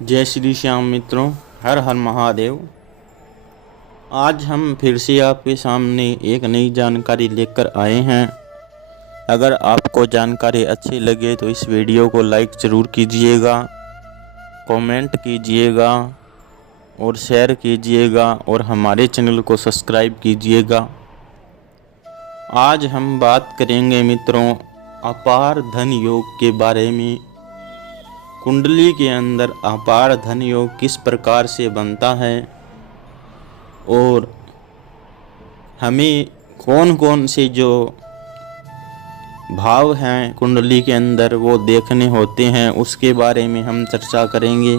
जय श्री श्याम मित्रों, हर हर महादेव। आज हम फिर से आपके सामने एक नई जानकारी लेकर आए हैं। अगर आपको जानकारी अच्छी लगे तो इस वीडियो को लाइक ज़रूर कीजिएगा, कमेंट कीजिएगा और शेयर कीजिएगा और हमारे चैनल को सब्सक्राइब कीजिएगा। आज हम बात करेंगे मित्रों अपार धन योग के बारे में। कुंडली के अंदर अपार धन योग किस प्रकार से बनता है और हमें कौन कौन से जो भाव हैं कुंडली के अंदर वो देखने होते हैं, उसके बारे में हम चर्चा करेंगे।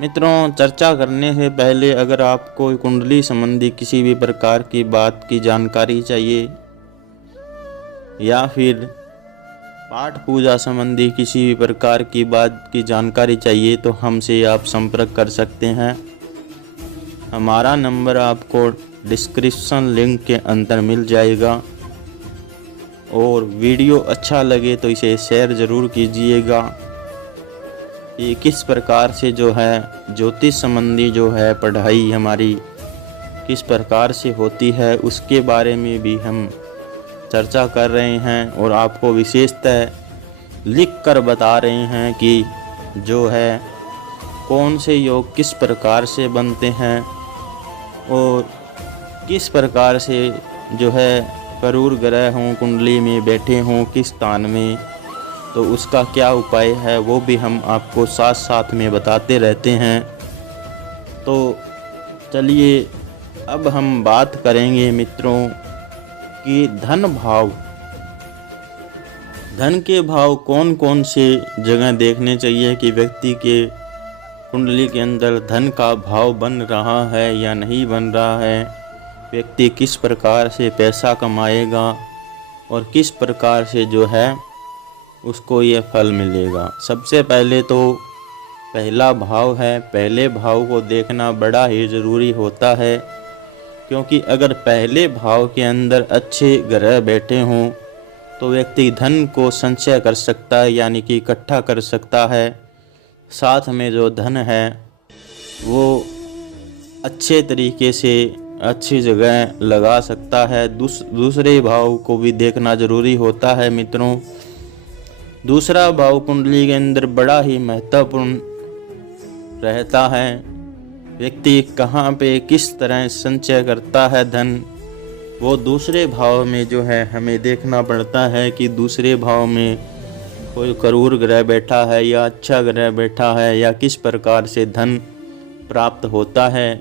मित्रों, चर्चा करने से पहले अगर आपको कुंडली संबंधी किसी भी प्रकार की बात की जानकारी चाहिए या फिर पाठ पूजा संबंधी किसी भी प्रकार की बात की जानकारी चाहिए तो हमसे आप संपर्क कर सकते हैं। हमारा नंबर आपको डिस्क्रिप्शन लिंक के अंदर मिल जाएगा और वीडियो अच्छा लगे तो इसे शेयर ज़रूर कीजिएगा। ये किस प्रकार से जो है ज्योतिष संबंधी जो है पढ़ाई हमारी किस प्रकार से होती है उसके बारे में भी हम चर्चा कर रहे हैं और आपको विशेषतः लिख कर बता रहे हैं कि जो है कौन से योग किस प्रकार से बनते हैं और किस प्रकार से जो है करूर ग्रह हों कुंडली में बैठे हों किस स्थान में, तो उसका क्या उपाय है वो भी हम आपको साथ साथ में बताते रहते हैं। तो चलिए अब हम बात करेंगे मित्रों कि धन के भाव कौन कौन से जगह देखने चाहिए कि व्यक्ति के कुंडली के अंदर धन का भाव बन रहा है या नहीं बन रहा है, व्यक्ति किस प्रकार से पैसा कमाएगा और किस प्रकार से जो है उसको ये फल मिलेगा। सबसे पहले तो पहला भाव है, पहले भाव को देखना बड़ा ही ज़रूरी होता है, क्योंकि अगर पहले भाव के अंदर अच्छे ग्रह बैठे हों तो व्यक्ति धन को संचय कर सकता है, यानी कि इकट्ठा कर सकता है। साथ में जो धन है वो अच्छे तरीके से अच्छी जगह लगा सकता है। दूसरे भाव को भी देखना ज़रूरी होता है मित्रों। दूसरा भाव कुंडली के अंदर बड़ा ही महत्वपूर्ण रहता है। व्यक्ति कहाँ पे किस तरह संचय करता है धन, वो दूसरे भाव में जो है हमें देखना पड़ता है कि दूसरे भाव में कोई करूर ग्रह बैठा है या अच्छा ग्रह बैठा है या किस प्रकार से धन प्राप्त होता है।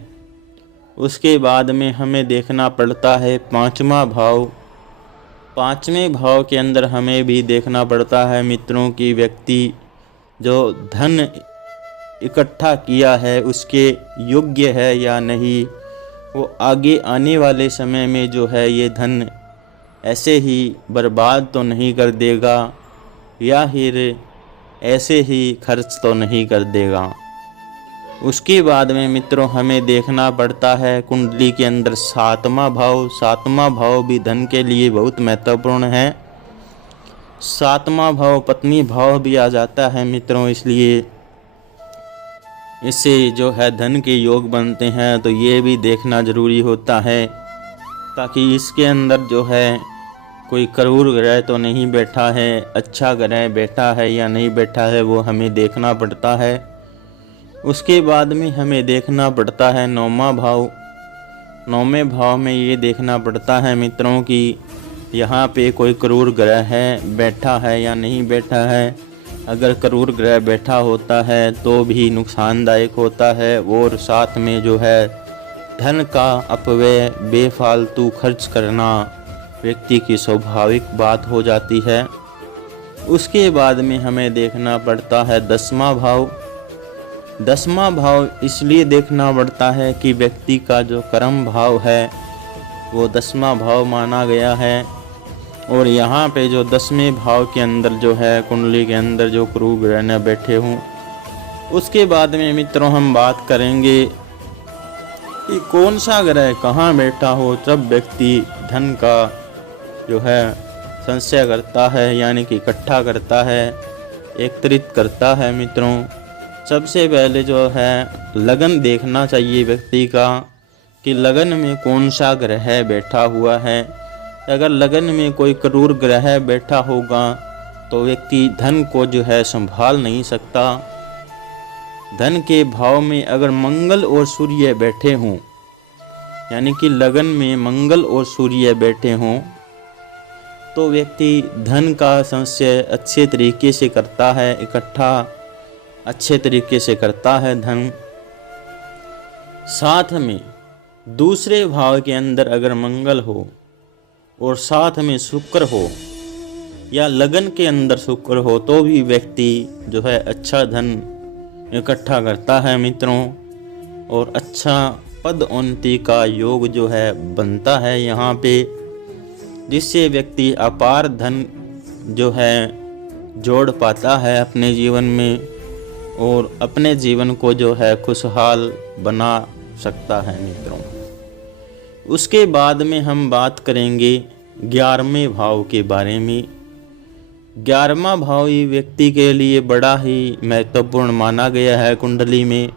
उसके बाद में हमें देखना पड़ता है पांचवा भाव। पांचवें भाव के अंदर हमें भी देखना पड़ता है मित्रों की व्यक्ति जो धन इकट्ठा किया है उसके योग्य है या नहीं, वो आगे आने वाले समय में जो है ये धन ऐसे ही बर्बाद तो नहीं कर देगा या फिर ऐसे ही खर्च तो नहीं कर देगा। उसके बाद में मित्रों हमें देखना पड़ता है कुंडली के अंदर सातवां भाव। सातवां भाव भी धन के लिए बहुत महत्वपूर्ण है। सातवां भाव पत्नी भाव भी आ जाता है मित्रों, इसलिए इससे जो है धन के योग बनते हैं, तो ये भी देखना ज़रूरी होता है ताकि इसके अंदर जो है कोई करूर ग्रह तो नहीं बैठा है, अच्छा ग्रह बैठा है या नहीं बैठा है वो हमें देखना पड़ता है। उसके बाद में हमें देखना पड़ता है नौवां भाव। नौवें भाव में ये देखना पड़ता है मित्रों कि यहाँ पे कोई करूर ग्रह है बैठा है या नहीं बैठा है। अगर करूर ग्रह बैठा होता है तो भी नुकसानदायक होता है और साथ में जो है धन का अपव्यय बेफालतू खर्च करना व्यक्ति की स्वाभाविक बात हो जाती है। उसके बाद में हमें देखना पड़ता है दसवां भाव। दसवां भाव इसलिए देखना पड़ता है कि व्यक्ति का जो कर्म भाव है वो दसवां भाव माना गया है और यहाँ पे जो दसवें भाव के अंदर जो है कुंडली के अंदर जो करूर ग्रह न बैठे हों। उसके बाद में मित्रों हम बात करेंगे कि कौन सा ग्रह कहाँ बैठा हो जब व्यक्ति धन का जो है संचय करता है, यानी कि इकट्ठा करता है, एकत्रित करता है मित्रों। सबसे पहले जो है लगन देखना चाहिए व्यक्ति का कि लगन में कौन सा ग्रह बैठा हुआ है। अगर लगन में कोई क्रूर ग्रह बैठा होगा तो व्यक्ति धन को जो है संभाल नहीं सकता। धन के भाव में अगर मंगल और सूर्य बैठे हों, यानी कि लगन में मंगल और सूर्य बैठे हों, तो व्यक्ति धन का संचय अच्छे तरीके से करता है, इकट्ठा अच्छे तरीके से करता है धन। साथ में दूसरे भाव के अंदर अगर मंगल हो और साथ में शुक्र हो या लगन के अंदर शुक्र हो तो भी व्यक्ति जो है अच्छा धन इकट्ठा करता है मित्रों, और अच्छा पद उन्नति का योग जो है बनता है यहाँ पे, जिससे व्यक्ति अपार धन जो है जोड़ पाता है अपने जीवन में और अपने जीवन को जो है खुशहाल बना सकता है मित्रों। उसके बाद में हम बात करेंगे 11वें भाव के बारे में। 11वां भाव ही व्यक्ति के लिए बड़ा ही महत्वपूर्ण माना गया है कुंडली में।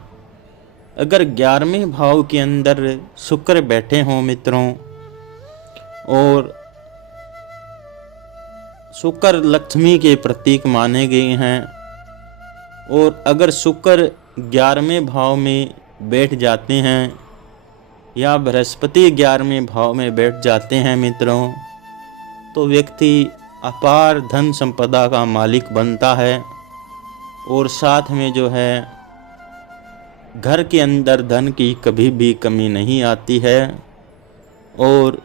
अगर 11वें भाव के अंदर शुक्र बैठे हों मित्रों, और शुक्र लक्ष्मी के प्रतीक माने गए हैं, और अगर शुक्र 11वें भाव में बैठ जाते हैं या बृहस्पति 11वें भाव में बैठ जाते हैं मित्रों, तो व्यक्ति अपार धन संपदा का मालिक बनता है, और साथ में जो है घर के अंदर धन की कभी भी कमी नहीं आती है, और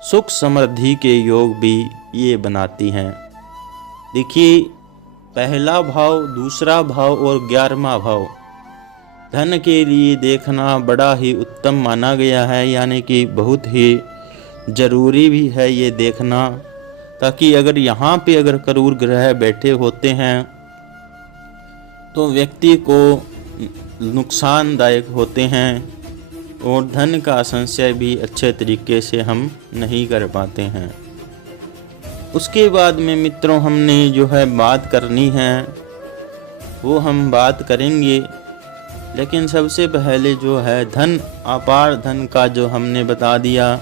सुख समृद्धि के योग भी ये बनाती हैं। देखिए, पहला भाव, दूसरा भाव और 11वां भाव धन के लिए देखना बड़ा ही उत्तम माना गया है, यानी कि बहुत ही ज़रूरी भी है ये देखना, ताकि अगर यहाँ पे अगर क्रूर ग्रह बैठे होते हैं तो व्यक्ति को नुकसानदायक होते हैं और धन का संचय भी अच्छे तरीके से हम नहीं कर पाते हैं। उसके बाद में मित्रों हमने जो है बात करनी है वो हम बात करेंगे, लेकिन सबसे पहले जो है धन, अपार धन का जो हमने बता दिया,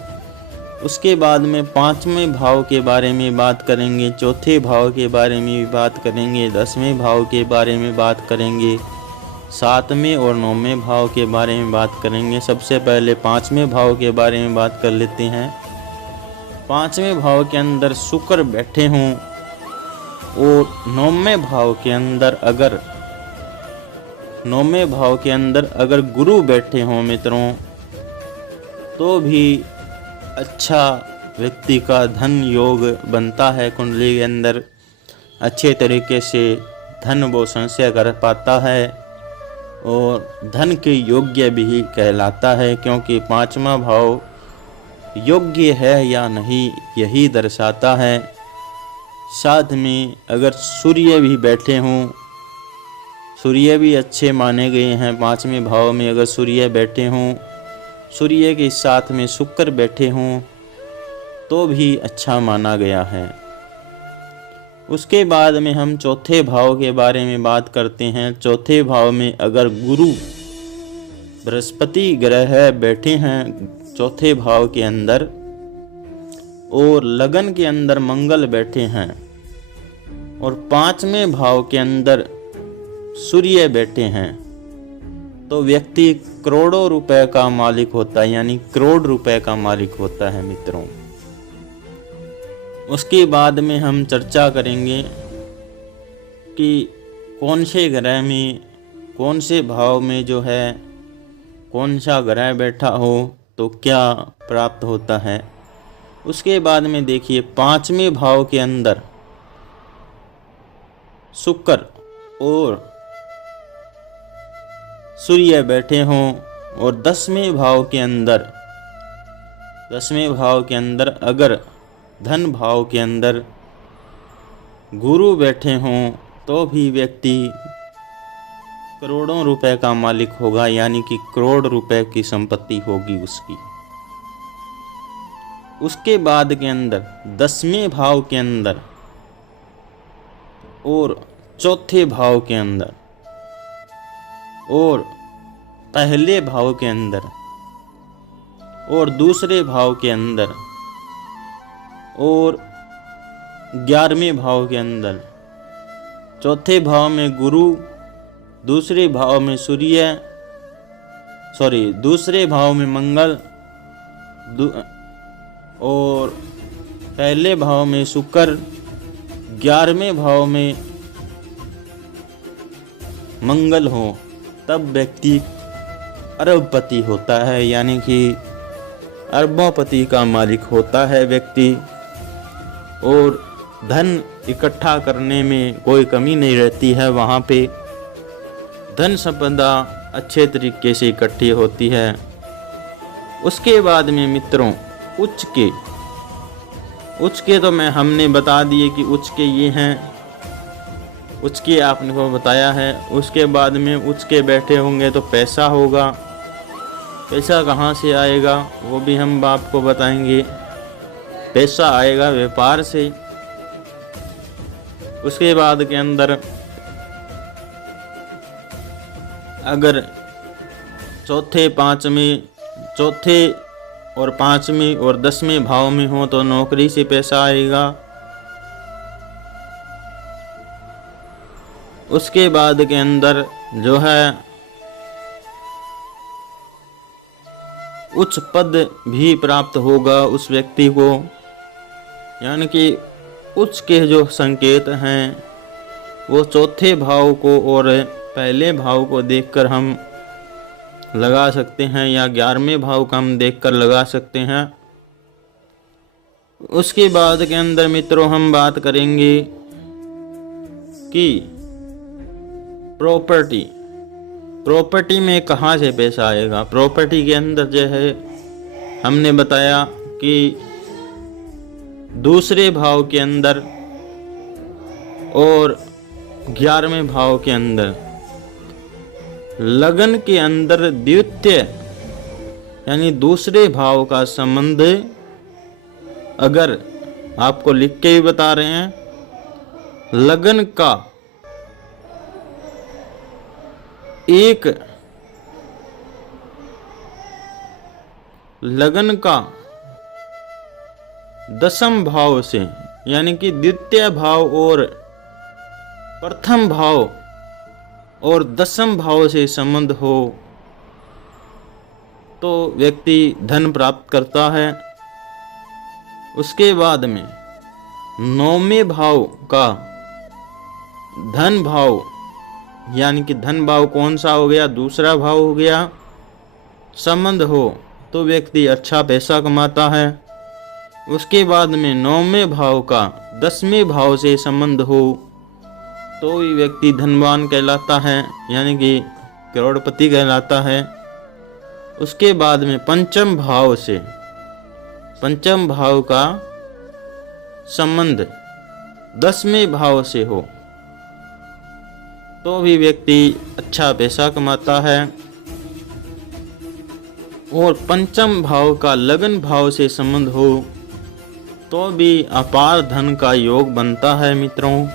उसके बाद में 5वें भाव के बारे में बात करेंगे, चौथे भाव के बारे में भी बात करेंगे, 10वें भाव के बारे में बात करेंगे, 7वें और 9वें भाव के बारे में बात करेंगे। सबसे पहले 5वें भाव के बारे में बात कर लेते हैं। 5वें भाव के अंदर शुक्र बैठे हों और 9वें भाव के अंदर अगर गुरु बैठे हों मित्रों, तो भी अच्छा व्यक्ति का धन योग बनता है। कुंडली के अंदर अच्छे तरीके से धन वो संचय कर पाता है और धन के योग्य भी कहलाता है, क्योंकि 5वां भाव योग्य है या नहीं यही दर्शाता है। साथ में अगर सूर्य भी बैठे हों, सूर्य भी अच्छे माने गए हैं। 5वें भाव में अगर सूर्य बैठे हों, सूर्य के साथ में शुक्र बैठे हों, तो भी अच्छा माना गया है। उसके बाद में हम चौथे भाव के बारे में बात करते हैं। चौथे भाव में अगर गुरु बृहस्पति ग्रह बैठे हैं चौथे भाव के अंदर, और लगन के अंदर मंगल बैठे हैं, और 5वें भाव के अंदर सूर्य बैठे हैं, तो व्यक्ति करोड़ों रुपए का मालिक होता है, यानी करोड़ रुपए का मालिक होता है मित्रों। उसके बाद में हम चर्चा करेंगे कि कौन से ग्रह में, कौन से भाव में जो है कौन सा ग्रह बैठा हो तो क्या प्राप्त होता है। उसके बाद में देखिए 5वें भाव के अंदर शुक्र और सूर्य बैठे हों, और 10वें भाव के अंदर अगर धन भाव के अंदर गुरु बैठे हों, तो भी व्यक्ति करोड़ों रुपए का मालिक होगा, यानी कि करोड़ रुपए की संपत्ति होगी उसकी। उसके बाद के अंदर 10वें भाव के अंदर और चौथे भाव के अंदर और पहले भाव के अंदर और दूसरे भाव के अंदर और 11वें भाव के अंदर, चौथे भाव में गुरु, दूसरे भाव में दूसरे भाव में मंगल और पहले भाव में शुक्र, 11वें भाव में मंगल हो, तब व्यक्ति अरबपति होता है, यानी कि अरबोपति का मालिक होता है व्यक्ति। और धन इकट्ठा करने में कोई कमी नहीं रहती है, वहाँ पे धन संपदा अच्छे तरीके से इकट्ठी होती है। उसके बाद में मित्रों उच्च के तो हमने बता दिए कि उच्च के ये हैं, उच्च के आपने को बताया है। उसके बाद में उच्च के बैठे होंगे तो पैसा होगा। पैसा कहाँ से आएगा वो भी हम आपको बताएंगे। पैसा आएगा व्यापार से। उसके बाद के अंदर अगर चौथे और 5वें और 10वें भाव में हो तो नौकरी से पैसा आएगा। उसके बाद के अंदर जो है उच्च पद भी प्राप्त होगा उस व्यक्ति को, यानी कि उच्च के जो संकेत हैं वो चौथे भाव को और पहले भाव को देखकर हम लगा सकते हैं, या 11वें भाव का हम देखकर लगा सकते हैं। उसके बाद के अंदर मित्रों हम बात करेंगे कि प्रॉपर्टी में कहाँ से पैसा आएगा। प्रॉपर्टी के अंदर जो है हमने बताया कि दूसरे भाव के अंदर और 11वें भाव के अंदर, लगन के अंदर द्वितीय यानी दूसरे भाव का संबंध, अगर आपको लिख के भी बता रहे हैं, लगन का लगन का 10वें भाव से, यानी कि द्वितीय भाव और प्रथम भाव और 10वें भाव से संबंध हो तो व्यक्ति धन प्राप्त करता है। उसके बाद में 9वें भाव का धन भाव, यानी कि धन भाव कौन सा हो गया, दूसरा भाव हो गया, संबंध हो तो व्यक्ति अच्छा पैसा कमाता है। उसके बाद में 9वें भाव का 10वें भाव से संबंध हो तो भी व्यक्ति धनवान कहलाता है, यानी कि करोड़पति कहलाता है। उसके बाद में पंचम भाव का संबंध 10वें भाव से हो तो भी व्यक्ति अच्छा पैसा कमाता है। और पंचम भाव का लगन भाव से संबंध हो तो भी अपार धन का योग बनता है मित्रों।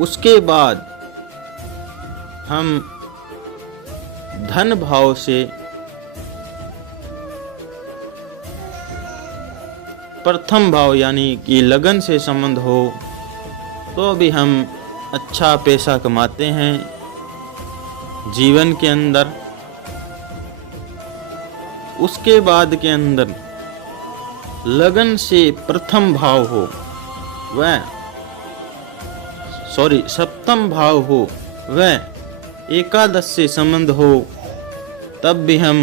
उसके बाद हम धन भाव से प्रथम भाव यानी कि लगन से संबंध हो तो भी हम अच्छा पैसा कमाते हैं जीवन के अंदर। उसके बाद के अंदर लगन से प्रथम भाव हो सप्तम भाव हो वह एकादश से संबंध हो तब भी हम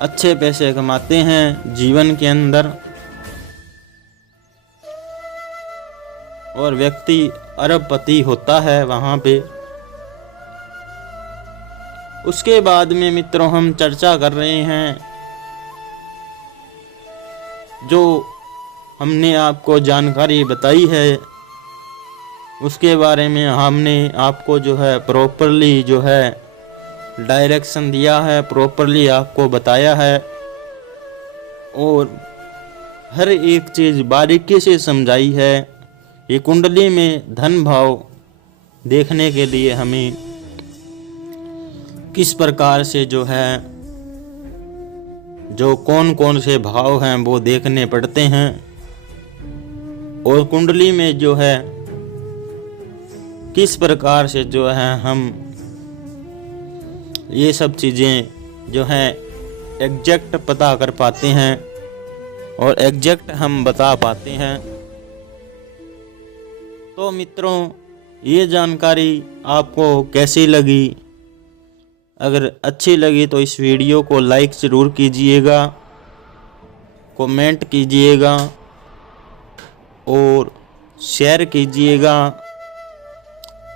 अच्छे पैसे कमाते हैं जीवन के अंदर और व्यक्ति अरबपति होता है वहाँ पे। उसके बाद में मित्रों हम चर्चा कर रहे हैं जो हमने आपको जानकारी बताई है उसके बारे में हमने आपको जो है प्रॉपरली जो है डायरेक्शन दिया है, प्रॉपरली आपको बताया है और हर एक चीज़ बारीकी से समझाई है। ये कुंडली में धन भाव देखने के लिए हमें किस प्रकार से जो है जो कौन कौन से भाव हैं वो देखने पड़ते हैं, और कुंडली में जो है किस प्रकार से जो है हम ये सब चीज़ें जो हैं एग्जैक्ट पता कर पाते हैं और एग्जैक्ट हम बता पाते हैं। तो मित्रों, ये जानकारी आपको कैसी लगी? अगर अच्छी लगी तो इस वीडियो को लाइक ज़रूर कीजिएगा, कमेंट कीजिएगा और शेयर कीजिएगा,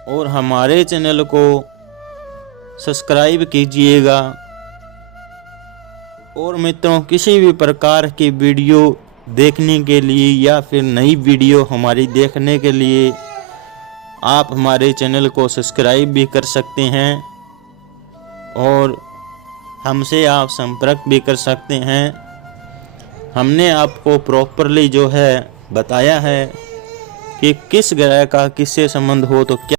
और हमारे चैनल को सब्सक्राइब कीजिएगा। और मित्रों, किसी भी प्रकार की वीडियो देखने के लिए या फिर नई वीडियो हमारी देखने के लिए आप हमारे चैनल को सब्सक्राइब भी कर सकते हैं और हमसे आप संपर्क भी कर सकते हैं। हमने आपको प्रॉपरली जो है बताया है कि किस ग्रह का किससे संबंध हो तो क्या